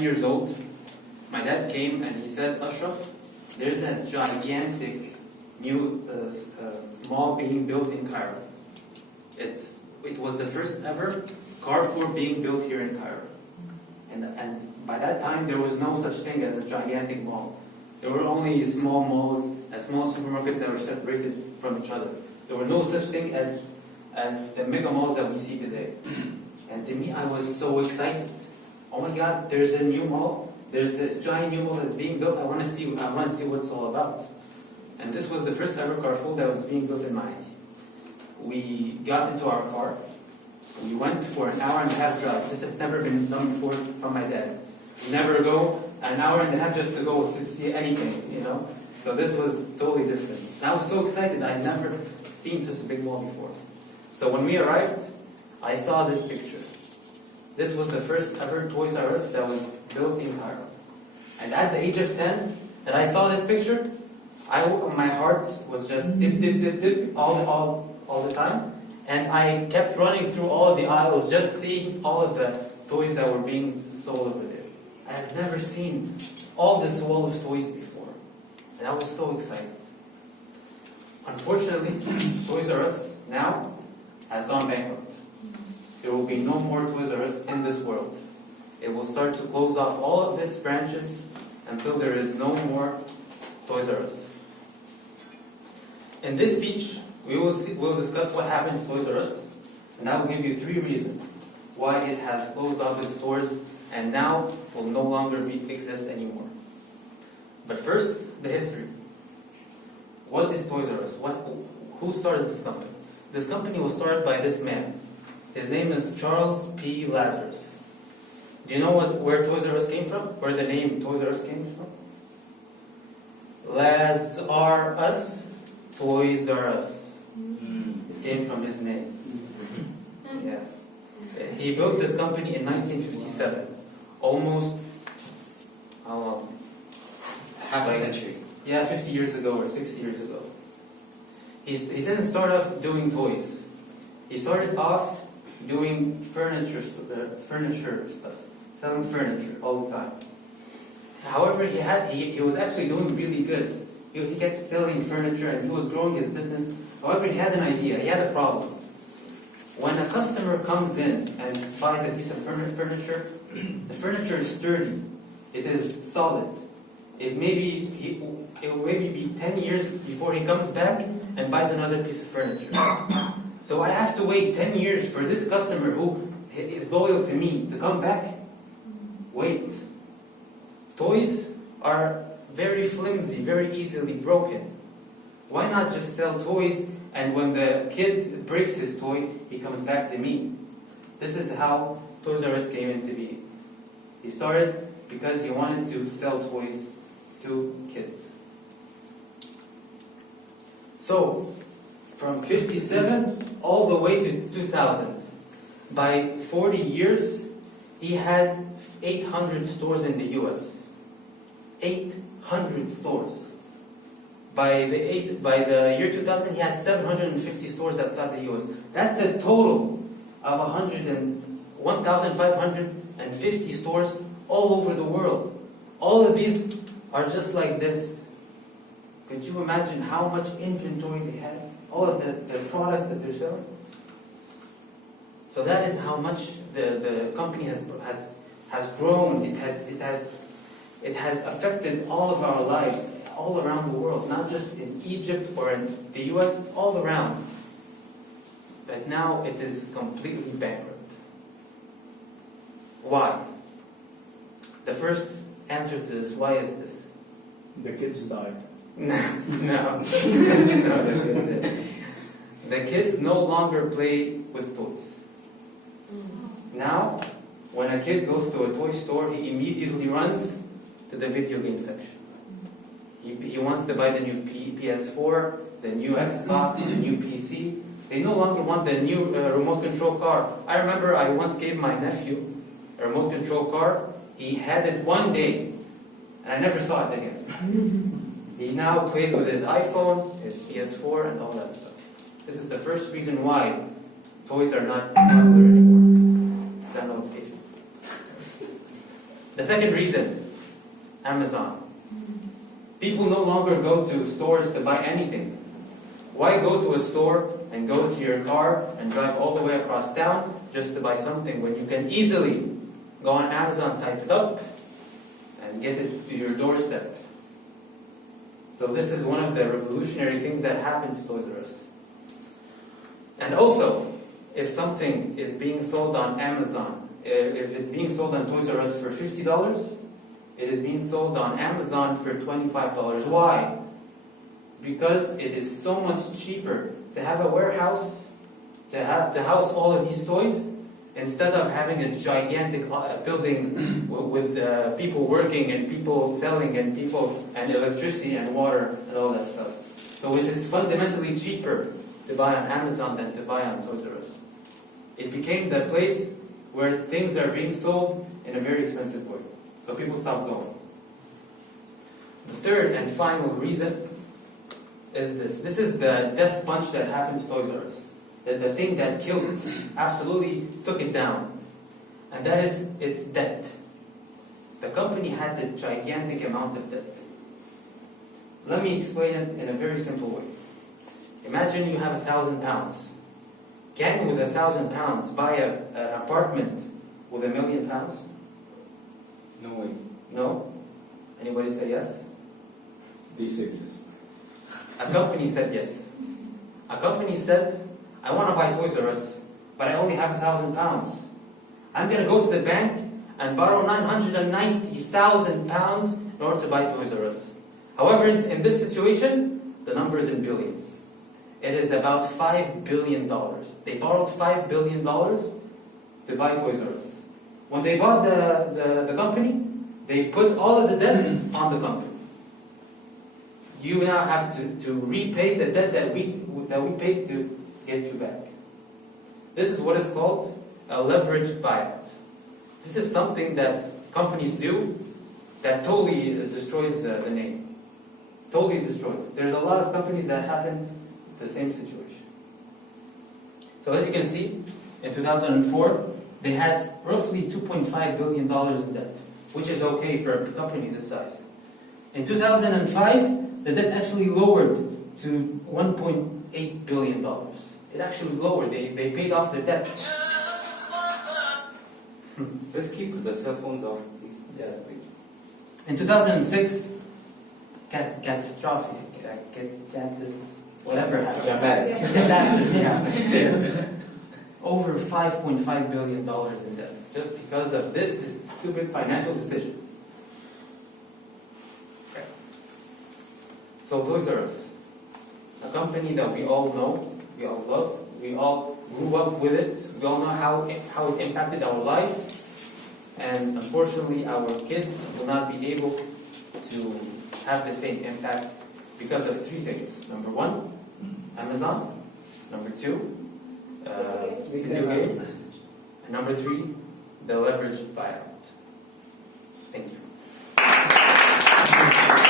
10 years old, my dad came and he said, Ashraf, there's a gigantic new mall being built in Cairo. It was the first ever Carrefour being built here in Cairo. And by that time, there was no such thing as a gigantic mall. There were only small malls and small supermarkets that were separated from each other. There were no such thing as the mega malls that we see today. And to me, I was so excited. Oh my God, there's a new mall. There's this giant new mall that's being built. I want to see what it's all about. And this was the first ever Carrefour that was being built in Miami. We got into our car. We went for an hour and a half drive. This has never been done before from my dad. Never go an hour and a half just to go to see anything, you know. So this was totally different. And I was so excited. I'd never seen such a big mall before. So when we arrived, I saw this picture. This was the first ever Toys R Us that was built in Cairo. And at the age of 10, and I saw this picture, my heart was just dip, dip, dip, dip all the time. And I kept running through all of the aisles, just seeing all of the toys that were being sold over there. I had never seen all this wall of toys before. And I was so excited. Unfortunately, Toys R Us now has gone bankrupt. There will be no more Toys R Us in this world. It will start to close off all of its branches until there is no more Toys R Us. In this speech, we'll discuss what happened to Toys R Us, and I will give you 3 reasons why it has closed off its stores and now will no longer exist anymore. But first, the history. What is Toys R Us? Who started this company? This company was started by this man. His name is Charles P. Lazarus. Do you know where Toys R Us came from? Where the name Toys R Us came from? Lazarus, Toys R Us. It came from his name. Yeah. He built this company in 1957. Almost, how long? Half a century. Yeah, 50 years ago or 60 years ago. He didn't start off doing toys. He started off doing furniture stuff, selling furniture all the time. However, he was actually doing really good. He kept selling furniture and he was growing his business. However, he had an idea. He had a problem. When a customer comes in and buys a piece of furniture, the furniture is sturdy. It is solid. It will maybe be 10 years before he comes back and buys another piece of furniture. So I have to wait 10 years for this customer who is loyal to me to come back. Wait. Toys are very flimsy, very easily broken. Why not just sell toys, and when the kid breaks his toy, he comes back to me? This is how Toys R Us came into being. He started because he wanted to sell toys to kids. So, from 57 all the way to 2000, by 40 years, he had 800 stores in the US. 800 stores. By the year 2000, he had 750 stores outside the US. That's a total of 1,550 stores all over the world. All of these are just like this. Could you imagine how much inventory they had? All of the products that they're selling? So that is how much the company has grown. It has affected all of our lives, all around the world, not just in Egypt or in the US, all around. But now it is completely bankrupt. Why? The first answer to this, why is this? The kids died. No. The kids no longer play with toys. Now, when a kid goes to a toy store, he immediately runs to the video game section. He wants to buy the new PS4, the new Xbox, the new PC. They no longer want the new remote control car. I remember I once gave my nephew a remote control car. He had it one day, and I never saw it again. He now plays with his iPhone, his PS4, and all that stuff. This is the first reason why toys are not popular anymore. Is that notification? The second reason, Amazon. People no longer go to stores to buy anything. Why go to a store and go to your car and drive all the way across town just to buy something when you can easily go on Amazon, type it up, and get it to your doorstep? So this is one of the revolutionary things that happened to Toys R Us. And also, if something is being sold on Amazon, if it's being sold on Toys R Us for $50, it is being sold on Amazon for $25. Why? Because it is so much cheaper to have a warehouse, to house all of these toys, instead of having a gigantic building with people working and people selling and electricity and water and all that stuff. So it is fundamentally cheaper to buy on Amazon than to buy on Toys R Us. It became the place where things are being sold in a very expensive way. So people stopped going. The third and final reason is this. This is the death punch that happened to Toys R Us. The thing that killed it, absolutely took it down. And that is its debt. The company had a gigantic amount of debt. Let me explain it in a very simple way. Imagine you have 1,000 pounds. Can you, with 1,000 pounds, buy an apartment with £1 million? No way. No? Anybody say yes? They said yes. A company said yes. A company said, I want to buy Toys R Us, but I only have 1,000 pounds. I'm going to go to the bank and borrow 990,000 pounds in order to buy Toys R Us. However, in this situation, the number is in billions. It is about $5 billion. They borrowed $5 billion to buy Toys R Us. When they bought the company, they put all of the debt on the company. You now have to repay the debt that we paid to get you back. This is what is called a leveraged buyout. This is something that companies do that totally destroys the name. Totally destroys it. There's a lot of companies that happen the same situation. So as you can see, in 2004, they had roughly $2.5 billion in debt, which is okay for a company this size. In 2005, the debt actually lowered to $1.8 billion. It actually lowered. They paid off the debt. Let's keep the cell phones off, please. Yeah, please. In 2006, catastrophic, whatever happened. Dramatic. Catastrophe happened. Yes. Over $5.5 billion in debt, just because of this stupid financial decision. Okay. So Toys R Us, a company that we all know, we all love, we all grew up with it, we all know how it impacted our lives, and unfortunately our kids will not be able to have the same impact because of three things. Number one, Amazon. Number two, video games. And number three, the leveraged buyout. Thank you.